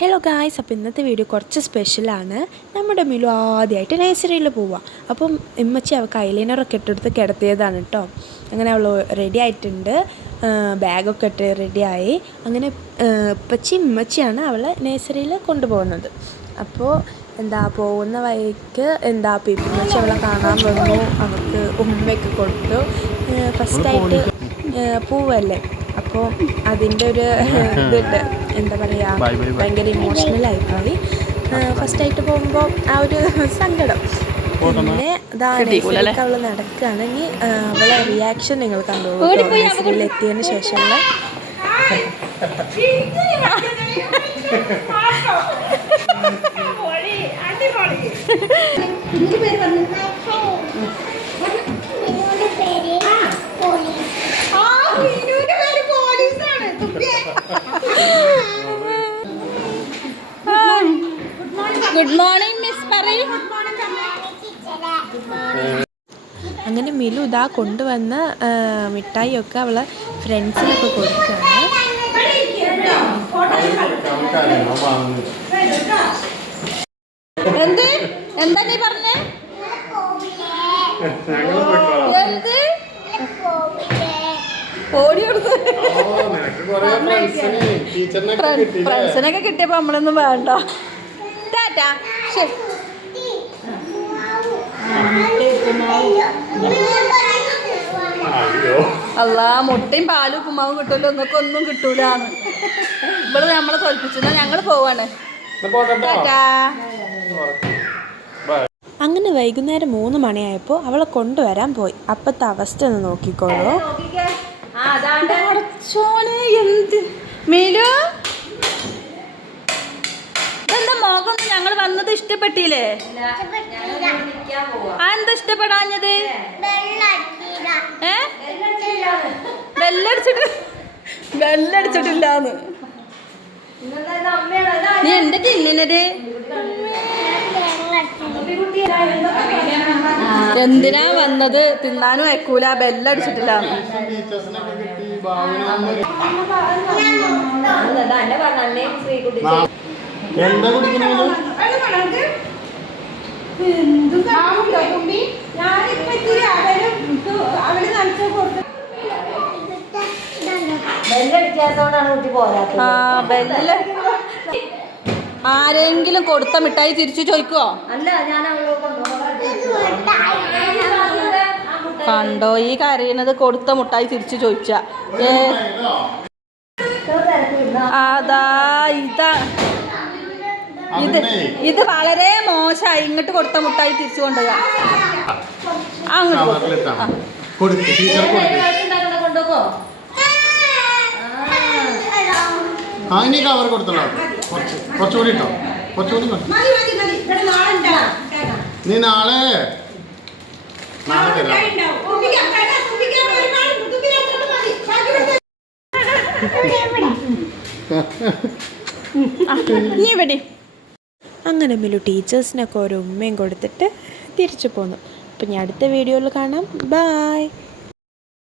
Hello guys, അപ്പോൾ ഇന്നത്തെ video കുറച്ച് സ്പെഷ്യലാണ്. നമ്മുടെ മിലു ആദ്യമായിട്ട് നഴ്സറിയിൽ പോവുക. അപ്പം ഇമ്മച്ചി അവൾക്ക് ഐലൈനറൊക്കെ ഇട്ടെടുത്ത് കിടത്തിയതാണ് കേട്ടോ. അങ്ങനെ അവൾ റെഡി ആയിട്ടുണ്ട്, ബാഗൊക്കെ ഇട്ട് റെഡിയായി. അങ്ങനെ ഇമ്മച്ചിയാണ് അവളെ നഴ്സറിയിൽ കൊണ്ടുപോകുന്നത്. അപ്പോൾ പോകുന്ന വഴിക്ക് ഇമ്മച്ചി അവളെ കാണാൻ വന്നു. അവൾക്ക് ഉമ്മയൊക്കെ കൊടുത്തു. ഫസ്റ്റായിട്ട് പൂവല്ലേ, അപ്പോൾ അതിൻ്റെ ഒരു ഇതുണ്ട്, ഭയങ്കര ഇമോഷണലായിപ്പോയി. ഫസ്റ്റായിട്ട് പോകുമ്പോൾ ആ ഒരു സങ്കടം. പിന്നെ അവൾ നടക്കുകയാണെങ്കിൽ അവളെ റിയാക്ഷൻ നിങ്ങൾ കണ്ടോളൂ. നഴ്സറിയിൽ എത്തിയതിന് ശേഷമുള്ള ഗുഡ് മോർണിംഗ് മിസ് പറയ്. അങ്ങനെ മിലു കൊണ്ടുവന്ന മിഠായിയൊക്കെ അവളെ ഫ്രണ്ട്സിനൊക്കെ കൊടുക്കുകയാണ്. എന്താ നീ പറഞ്ഞേ? ഫ്രണ്ട്സിനൊക്കെ കിട്ടിയപ്പോ നമ്മളൊന്നും വേണ്ട. അല്ല, മുട്ടയും പാലും ഉപ്പുമാവും കിട്ടുമല്ലോ, ഒന്നൊക്കെ ഒന്നും കിട്ടൂലെന്ന് ഇവിടെ നമ്മളെ തോൽപ്പിച്ചു. ഞങ്ങൾ പോവാണ്. അങ്ങനെ വൈകുന്നേരം 3 മണിയായപ്പോൾ അവളെ കൊണ്ടുവരാൻ പോയി. അപ്പത്തെ അവസ്ഥ ഒന്ന് നോക്കിക്കോളൂ. എന്താ മോകം, ഞങ്ങൾ വന്നത് ഇഷ്ടപ്പെട്ടില്ലേ? എന്താ ഇഷ്ടപ്പെടാഞ്ഞത്? ബെല്ലടിച്ചിട്ടില്ലാന്ന് നീ എന്താ തിന്നത്? എന്തിനാ വന്നത്? തിന്നാനും അയക്കൂല, ബെല്ലടിച്ചിട്ടില്ല. എന്താ കുടിക്കണോ? ആരെങ്കിലും കൊടുത്ത മിഠായി തിരിച്ചു ചോദിക്കോ? കണ്ടോ ഈ കരയുന്നത്? കൊടുത്ത മിഠായി തിരിച്ചു ചോദിച്ച അതാ ഇത് വളരെ മോശമായി. ഇങ്ങോട്ട് കൊടുത്ത മുട്ടായി തിരിച്ചു കൊണ്ടുപോകാ. കൊണ്ടുപോകോ? കുറച്ചുകൂടി ഇട്ടോ, കുറച്ചുകൂടി നീ നാളെ തരാം. നീ ഇവിടെ. അങ്ങനെ മിലു ടീച്ചേഴ്സിനൊക്കെ ഒരു ഉമ്മയും കൊടുത്തിട്ട് തിരിച്ചു പോന്നു. അപ്പം ഞാൻ അടുത്ത വീഡിയോയിൽ കാണാം. ബൈ.